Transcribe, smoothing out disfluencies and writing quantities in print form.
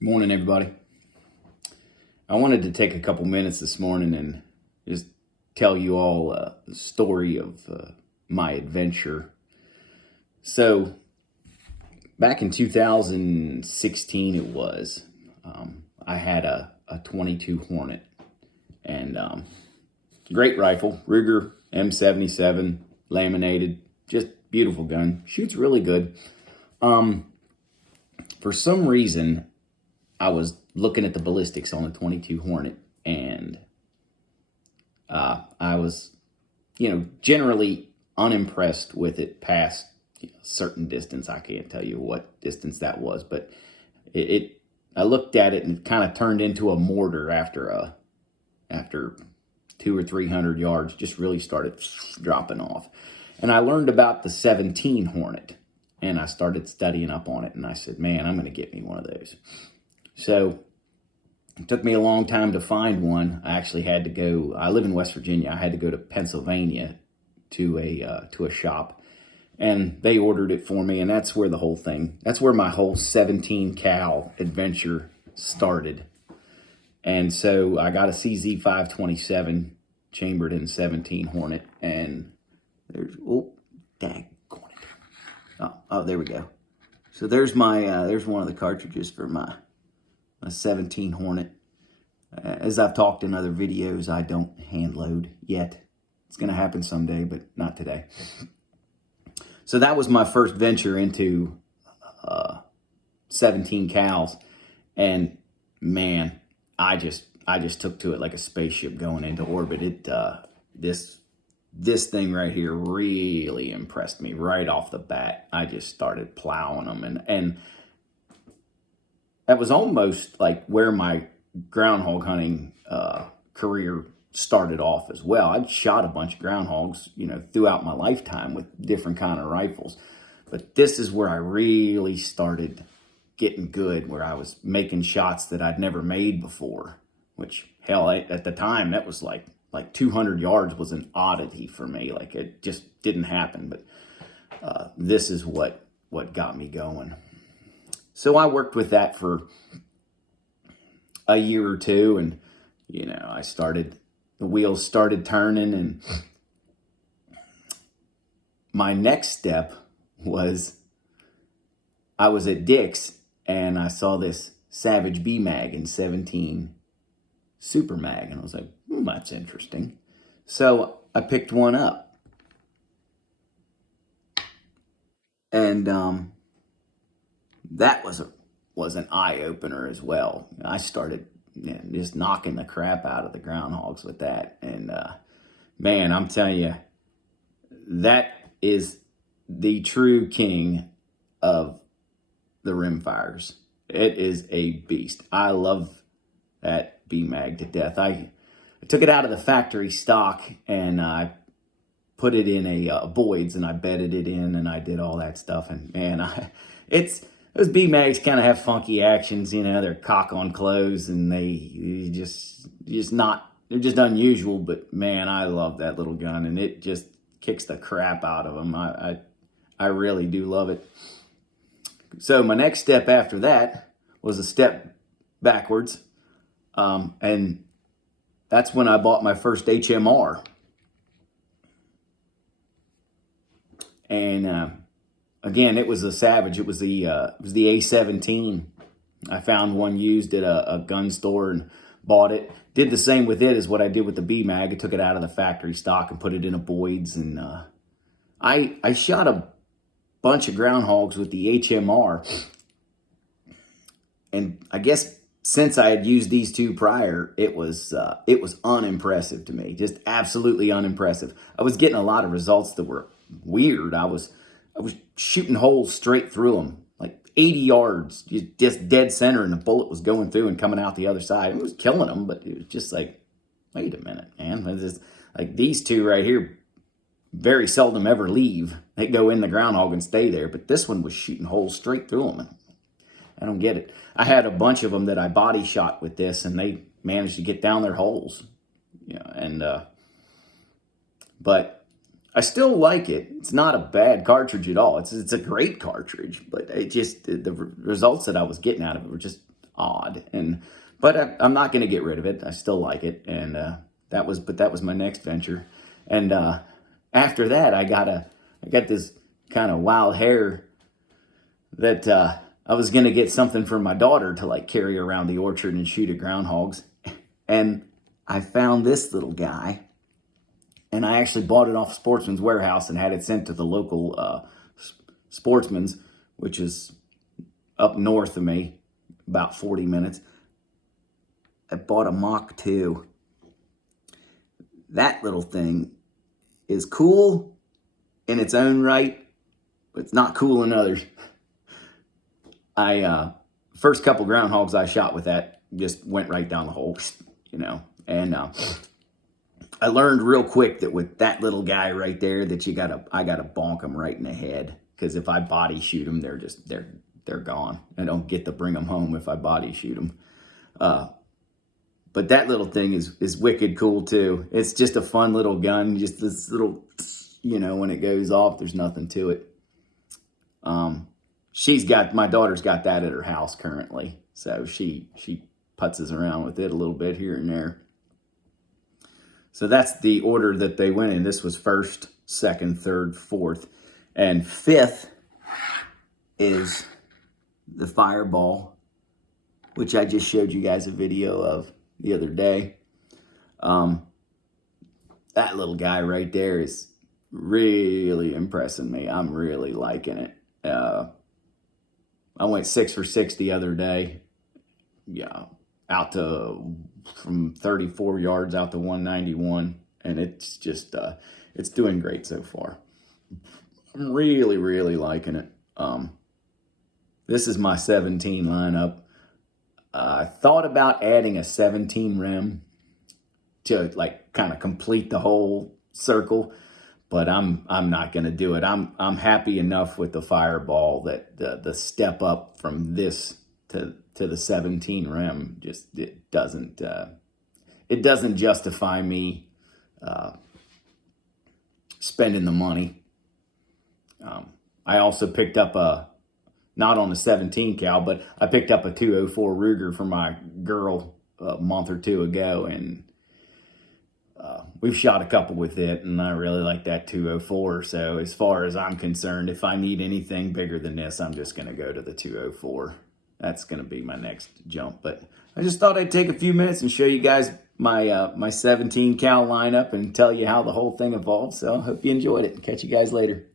Morning, everybody. I wanted to take a couple minutes this morning and just tell you all the story of my adventure. So, back in 2016, I had a 22 Hornet and great rifle, Ruger M77, laminated, just beautiful gun. Shoots really good. For some reason, I was looking at the ballistics on the 22 Hornet, and I was, generally unimpressed with it past a certain distance. I can't tell you what distance that was, but I looked at it and it kind of turned into a mortar after 200 or 300 yards. Just really started dropping off, and I learned about the 17 Hornet, and I started studying up on it, and I said, man, I'm going to get me one of those. So it took me a long time to find one. I actually had to go, I live in West Virginia. I had to go to Pennsylvania to a shop, and they ordered it for me. And that's where that's where my whole 17 cal adventure started. And so I got a CZ 527 chambered in 17 Hornet, and there we go. So there's there's one of the cartridges for my 17 Hornet. As I've talked in other videos, I don't hand load yet. It's going to happen someday, but not today. So that was my first venture into 17 cals, and man, I just took to it like a spaceship going into orbit. This thing right here really impressed me right off the bat. I just started plowing them, and that was almost like where my groundhog hunting career started off as well. I'd shot a bunch of groundhogs, throughout my lifetime with different kind of rifles. But this is where I really started getting good, where I was making shots that I'd never made before, which, hell, at the time, that was like 200 yards was an oddity for me. Like, it just didn't happen. But this is what got me going. So I worked with that for a year or two, and the wheels started turning, and my next step was I was at Dick's and I saw this Savage B Mag in 17 Super Mag, and I was like, that's interesting. So I picked one up, and that was an eye-opener as well. I started just knocking the crap out of the groundhogs with that. And man, I'm telling you, that is the true king of the rimfires. It is a beast. I love that B-Mag to death. I took it out of the factory stock, and I put it in a Boyd's, and I bedded it in, and I did all that stuff. And man, those B-Mags kind of have funky actions, they're cock on close, and they're just unusual. But man, I love that little gun, and it just kicks the crap out of them. I really do love it. So my next step after that was a step backwards, and that's when I bought my first HMR. And again, it was a Savage. It was the A17. I found one used at a gun store and bought it. Did the same with it as what I did with the B-Mag. I took it out of the factory stock and put it in a Boyd's. And I shot a bunch of groundhogs with the HMR. And I guess since I had used these two prior, it was unimpressive to me. Just absolutely unimpressive. I was getting a lot of results that were weird. I was shooting holes straight through them, like 80 yards, just dead center, and the bullet was going through and coming out the other side. It was killing them, but it was just like, wait a minute, man. It's just, like, these two right here very seldom ever leave. They go in the groundhog and stay there, but this one was shooting holes straight through them. I don't get it. I had a bunch of them that I body shot with this, and they managed to get down their holes. But I still like it. It's not a bad cartridge at all. It's a great cartridge, but the results that I was getting out of it were just odd. But I'm not going to get rid of it. I still like it. And that was my next venture. And after that, I got this kind of wild hare that I was going to get something for my daughter to like carry around the orchard and shoot at groundhogs. And I found this little guy, and I actually bought it off Sportsman's Warehouse and had it sent to the local Sportsman's, which is up north of me, about 40 minutes. I bought a Mach 2. That little thing is cool in its own right, but it's not cool in others. First couple groundhogs I shot with that just went right down the hole, you know. And I learned real quick that with that little guy right there, that I gotta bonk them right in the head, because if I body shoot them, they're gone. I don't get to bring them home if I body shoot them. But that little thing is wicked cool too. It's just a fun little gun, just this little, you know, when it goes off, there's nothing to it. My daughter's got that at her house currently, so she putzes around with it a little bit here and there. So that's the order that they went in. This was first, second, third, fourth, and fifth is the Fireball, which I just showed you guys a video of the other day. That little guy right there is really impressing me. I'm really liking it. I went 6 for 6 the other day. Yeah, out to from 34 yards out to 191, and it's just it's doing great so far. I'm really, really liking it. This is my 17 lineup. I thought about adding a 17 rim to like kind of complete the whole circle, but I'm not going to do it. I'm happy enough with the Fireball that the step up from this to the 17 rim just it doesn't justify me spending the money. I also picked up not on the 17 cal, but I picked up a 204 Ruger for my girl a month or two ago, and we've shot a couple with it, and I really like that 204. So as far as I'm concerned, if I need anything bigger than this, I'm just going to go to the 204. That's going to be my next jump. But I just thought I'd take a few minutes and show you guys my 17 cal lineup and tell you how the whole thing evolved. So I hope you enjoyed it. Catch you guys later.